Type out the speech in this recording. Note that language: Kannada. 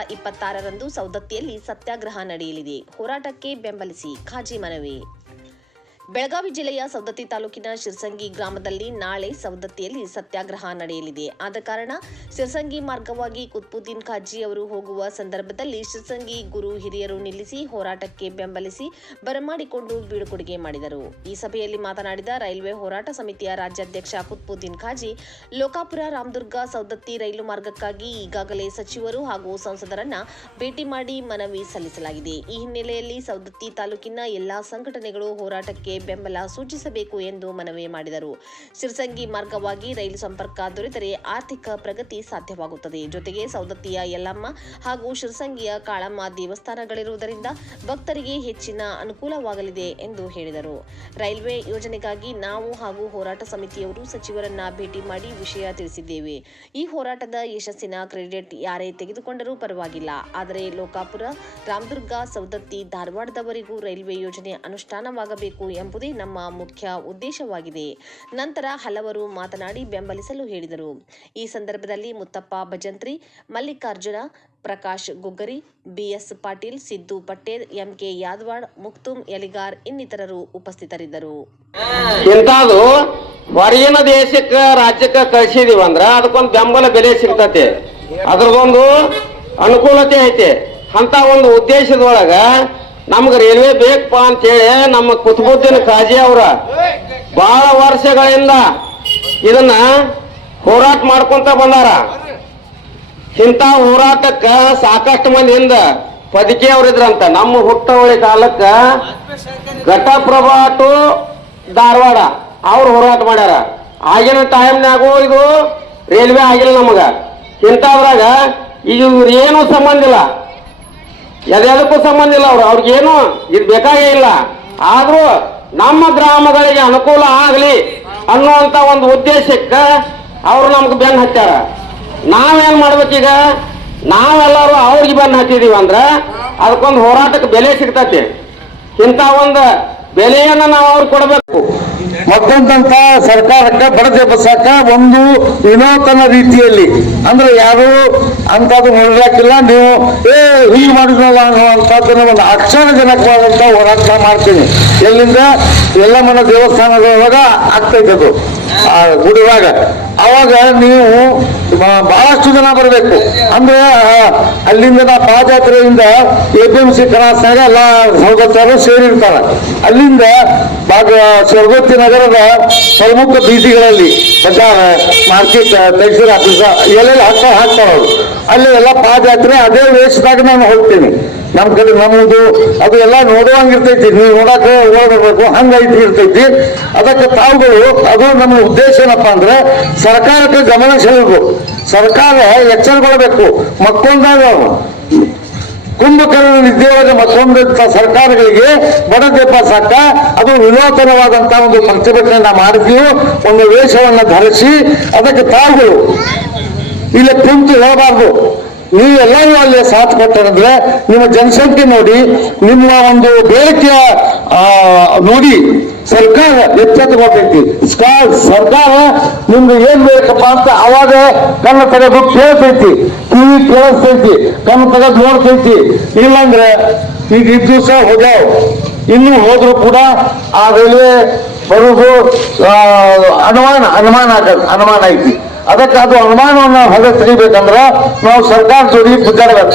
26ರಂದು ಸೌದತ್ತಿಯಲ್ಲಿ ಸತ್ಯಾಗ್ರಹ ನಡೆಯಲಿದೆ. ಹೋರಾಟಕ್ಕೆ ಬೆಂಬಲಿಸಿ ಖಾಜಿ ಮನವಿ. ಬೆಳಗಾವಿ ಜಿಲ್ಲೆಯ ಸೌದತ್ತಿ ತಾಲೂಕಿನ ಶಿರಸಂಗಿ ಗ್ರಾಮದಲ್ಲಿ ನಾಳೆ ಸೌದತ್ತಿಯಲ್ಲಿ ಸತ್ಯಾಗ್ರಹ ನಡೆಯಲಿದೆ. ಆದ ಕಾರಣ ಶಿರಸಂಗಿ ಮಾರ್ಗವಾಗಿ ಕುತ್ಬುದ್ದೀನ್ ಖಾಜಿ ಅವರು ಹೋಗುವ ಸಂದರ್ಭದಲ್ಲಿ ಶಿರಸಂಗಿ ಗುರು ಹಿರಿಯರು ನಿಲ್ಲಿಸಿ ಹೋರಾಟಕ್ಕೆ ಬೆಂಬಲಿಸಿ ಬರಮಾಡಿಕೊಂಡು ಬೀಳ್ಕೊಡುಗೆ ಮಾಡಿದರು. ಈ ಸಭೆಯಲ್ಲಿ ಮಾತನಾಡಿದ ರೈಲ್ವೆ ಹೋರಾಟ ಸಮಿತಿಯ ರಾಜ್ಯಾಧ್ಯಕ್ಷ ಕುತ್ಬುದ್ದೀನ್ ಖಾಜಿ, ಲೋಕಾಪುರ ರಾಮದುರ್ಗ ಸೌದತ್ತಿ ರೈಲು ಮಾರ್ಗಕ್ಕಾಗಿ ಈಗಾಗಲೇ ಸಚಿವರು ಹಾಗೂ ಸಂಸದರನ್ನ ಭೇಟಿ ಮಾಡಿ ಮನವಿ ಸಲ್ಲಿಸಲಾಗಿದೆ. ಈ ಹಿನ್ನೆಲೆಯಲ್ಲಿ ಸೌದತ್ತಿ ತಾಲೂಕಿನ ಎಲ್ಲಾ ಸಂಘಟನೆಗಳು ಹೋರಾಟಕ್ಕೆ ಬೆಂಬಲ ಸೂಚಿಸಬೇಕು ಎಂದು ಮನವಿ ಮಾಡಿದರು. ಶಿರಸಂಗಿ ಮಾರ್ಗವಾಗಿ ರೈಲು ಸಂಪರ್ಕ ದೊರೆತರೆ ಆರ್ಥಿಕ ಪ್ರಗತಿ ಸಾಧ್ಯವಾಗುತ್ತದೆ. ಜೊತೆಗೆ ಸೌದತ್ತಿಯ ಯಲ್ಲಮ್ಮ ಹಾಗೂ ಶಿರಸಂಗಿಯ ಕಾಳಮ್ಮ ದೇವಸ್ಥಾನಗಳಿರುವುದರಿಂದ ಭಕ್ತರಿಗೆ ಹೆಚ್ಚಿನ ಅನುಕೂಲವಾಗಲಿದೆ ಎಂದು ಹೇಳಿದರು. ರೈಲ್ವೆ ಯೋಜನೆಗಾಗಿ ನಾವು ಹಾಗೂ ಹೋರಾಟ ಸಮಿತಿಯವರು ಸಚಿವರನ್ನ ಭೇಟಿ ಮಾಡಿ ವಿಷಯ ತಿಳಿಸಿದ್ದೇವೆ. ಈ ಹೋರಾಟದ ಯಶಸ್ಸಿನ ಕ್ರೆಡಿಟ್ ಯಾರೇ ತೆಗೆದುಕೊಂಡರೂ ಪರವಾಗಿಲ್ಲ. ಆದರೆ ಲೋಕಾಪುರ, ರಾಮದುರ್ಗ, ಸೌದತ್ತಿ, ಧಾರವಾಡದವರೆಗೂ ರೈಲ್ವೆ ಯೋಜನೆ ಅನುಷ್ಠಾನವಾಗಬೇಕು ಎಂಬುದೇ ನಮ್ಮ ಮುಖ್ಯ ಉದ್ದೇಶವಾಗಿದೆ. ನಂತರ ಹಲವರು ಮಾತನಾಡಿ ಬೆಂಬಲಿಸಲು ಹೇಳಿದರು. ಈ ಸಂದರ್ಭದಲ್ಲಿ ಮುತ್ತಪ್ಪ ಭಜಂತ್ರಿ, ಮಲ್ಲಿಕಾರ್ಜುನ, ಪ್ರಕಾಶ್ ಗುಗ್ಗರಿ, ಬಿಎಸ್ ಪಾಟೀಲ್, ಸಿದ್ದು ಪಟ್ಟೇರ್, ಎಂಕೆ ಯಾದವಾಡ್, ಮುಕ್ತುಂ ಯಲಿಗಾರ್ ಇನ್ನಿತರರು ಉಪಸ್ಥಿತರಿದ್ದರು. ಇಂಥದ್ದು ಹೊರಗಿನ ದೇಶಕ್ಕೆ ರಾಜ್ಯಕ್ಕೆ ಕಳಿಸಿದೀವಿ ಅಂದ್ರ ಅದಕ್ಕೊಂದು ಬೆಂಬಲ ಬೆಲೆ ಸಿಗ್ತತೆ, ಅದ್ರದೊಂದು ಅನುಕೂಲತೆ ಐತೆ. ಅಂತ ಒಂದು ಉದ್ದೇಶದೊಳಗ ನಮ್ಗೆ ರೈಲ್ವೆ ಬೇಕಪ್ಪ ಅಂತೇಳಿ ನಮ್ಮ ಕುತುಬುದ್ದೀನ್ ಖಾಜಿ ಅವರ ಬಹಳ ವರ್ಷಗಳಿಂದ ಇದನ್ನ ಹೋರಾಟ ಮಾಡ್ಕೊಂತ ಬಂದಾರ. ಇಂಥ ಹೋರಾಟಕ್ಕ ಸಾಕಷ್ಟು ಮಂದಿಯಿಂದ ಪದಕಿ ಅವರಿದ್ರಂತ. ನಮ್ಮ ಹುಟ್ಟವಳಿ ಕಾಲಕ್ಕ ಘಟಪ್ರಭಾ ಟು ಧಾರವಾಡ ಅವ್ರು ಹೋರಾಟ ಮಾಡ್ಯಾರ. ಆಗಿನ ಟೈಮ್ನಾಗೂ ಇದು ರೈಲ್ವೆ ಆಗಿಲ್ಲ ನಮಗ. ಇಂಥದ್ರಾಗ ಇದು ಏನು ಸಂಬಂಧ ಇಲ್ಲ, ಎದಕ್ಕೂ ಸಂಬಂಧ ಇಲ್ಲ. ಅವ್ರಿಗೇನು ಇದು ಬೇಕಾಗೇ ಇಲ್ಲ. ಆದ್ರೂ ನಮ್ಮ ಗ್ರಾಮಗಳಿಗೆ ಅನುಕೂಲ ಆಗಲಿ ಅನ್ನುವಂತ ಒಂದು ಉದ್ದೇಶಕ್ಕೆ ಅವ್ರು ನಮ್ಗೆ ಬೆನ್ನು ಹಚ್ಚಾರ. ನಾವೇನ್ ಮಾಡ್ಬೇಕೀಗ? ನಾವೆಲ್ಲರೂ ಅವ್ರಿಗೆ ಬೆನ್ನು ಹಚ್ಚಿದೀವಿ ಅಂದ್ರೆ ಅದಕ್ಕೊಂದು ಹೋರಾಟಕ್ಕೆ ಬೆಲೆ ಸಿಗ್ತತಿ. ಇಂಥ ಒಂದು ಬೆಲೆಯನ್ನ ನಾವು ಅವ್ರಿಗೆ ಕೊಡಬೇಕು. ಮತ್ತೊಂದಂತ ಸರ್ಕಾರಕ್ಕೆ ಬಡದೆಬ್ಬಸಕ್ಕ ಒಂದು ವಿನೂತನ ರೀತಿಯಲ್ಲಿ, ಅಂದ್ರೆ ಯಾರು ಅಂತದ್ದು ನೋಡ್ಲಾಕಿಲ್ಲ, ನೀವು ಹೀಗೆ ಮಾಡಿದ್ರಲ್ಲ ಅನ್ನುವಂಥದ್ದನ್ನ ಒಂದು ಆಕ್ಷಾನಜನಕವಾದಂತ ಹೋರಾಟ ಮಾಡ್ತೀನಿ. ಎಲ್ಲಿಂದ ಯಲ್ಲಮ್ಮನ ದೇವಸ್ಥಾನದೊಳಗ ಆಗ್ತೈತೆ ಅದು ಗುಡಿವಾಗ. ಅವಾಗ ನೀವು ಬಹಳಷ್ಟು ಜನ ಬರಬೇಕು. ಅಂದ್ರೆ ಅಲ್ಲಿಂದ ನಾ ಪಾದಯಾತ್ರೆಯಿಂದ APMC ಕ್ರಾಸ್ನಾಗ ಎಲ್ಲ ಸೌದತ್ತರು ಸೇರಿರ್ತಾರ. ಅಲ್ಲಿಂದ ಸ್ವರ್ಗೋತ್ತಿ ನಗರದ ಪ್ರಮುಖ ಬೀದಿಗಳಲ್ಲಿ ಬಜಾರ್, ಮಾರ್ಕೆಟ್, ತಹಸೀಲ್ ಆಫೀಸ್ ಎಲ್ಲೆಲ್ಲ ಹಾಕ್ತಾರ ಅವರು. ಅಲ್ಲಿ ಎಲ್ಲ ಪಾದಯಾತ್ರೆ ಅದೇ ವೇಷದಾಗ ನಾನು ಹೋಗ್ತೀನಿ. ನಮ್ಮ ಕಡೆ ನಮ್ಮದು ಅದು ಎಲ್ಲ ನೋಡುವಂಗಿರ್ತೈತಿ. ನೀವು ನೋಡಕ್ಕೆ ಹೋಗ್ಬರ್ಬೇಕು, ಹಂಗೈತಿ ಇರ್ತೈತಿ. ಅದಕ್ಕೆ ತಾವುಗಳು ಅದು ನಮ್ಮ ಉದ್ದೇಶ ಏನಪ್ಪಾ ಅಂದ್ರೆ ಸರ್ಕಾರಕ್ಕೆ ಗಮನ ಸೆಳೆದು ಸರ್ಕಾರ ಎಚ್ಚರಗೊಳ್ಳಬೇಕು. ಮತ್ತೊಂದಾಗ ಕುಂಭಕರ್ಣ ನಿದ್ದೆಯೊಳಗ ಮತ್ತೊಂದಂತ ಸರ್ಕಾರಗಳಿಗೆ ಬಡದೆಬ್ಬಸಕ್ಕ ಅದು ವಿನೂತನವಾದಂತಹ ಒಂದು ಪ್ರತಿಭಟನೆ ಮಾಡಿದ್ದೀವಿ. ಒಂದು ವೇಷವನ್ನ ಧರಿಸಿ ಅದಕ್ಕೆ ತಾವುಗಳು ಇಲ್ಲಿ ಕುಂತು ಹೇಳಬಾರ್ದು. ನೀವೆಲ್ಲರೂ ಅಲ್ಲಿ ಸಾಥ್ ಕೊಟ್ಟರಂದ್ರೆ ನಿಮ್ಮ ಜನಸಂಖ್ಯೆ ನೋಡಿ, ನಿಮ್ಮ ಒಂದು ಬೇಡಿಕೆಯ ನೋಡಿ ಸರ್ಕಾರ ಎಚ್ಚೆತ್ತುಕೊಳ್ತೈತಿ. ಸರ್ಕಾರ ನಿಮ್ಗೆ ಏನ್ ಬೇಕಪ್ಪ ಅಂತ ಅವಾಗ ಕಣ್ಣು ತೆಗೆದು ಕೇಳ್ತೈತಿ, ಕಿವಿ ಕೇಳಿಸ್ತೈತಿ, ಕಣ್ಣು ತೆಗೆದು ನೋಡ್ತೈತಿ. ಇಲ್ಲಾಂದ್ರೆ ಈಗ ಇದ್ ದಿವಸ ಹೋಗ್ಯಾವ, ಇನ್ನೂ ಹೋದ್ರು ಕೂಡ ಆ ರೈಲ್ವೆ ಬರುವುದು ಅನುಮಾನ ಐತಿ. ಅದಕ್ಕೆ ಅದು ಅನುಮಾನವನ್ನು ಹೊರ ತೆಗಿಬೇಕಂದ್ರ ನಾವು ಸರ್ಕಾರ ಜೋಡಿ ಬಿದ್ದಾಡಬೇಕು.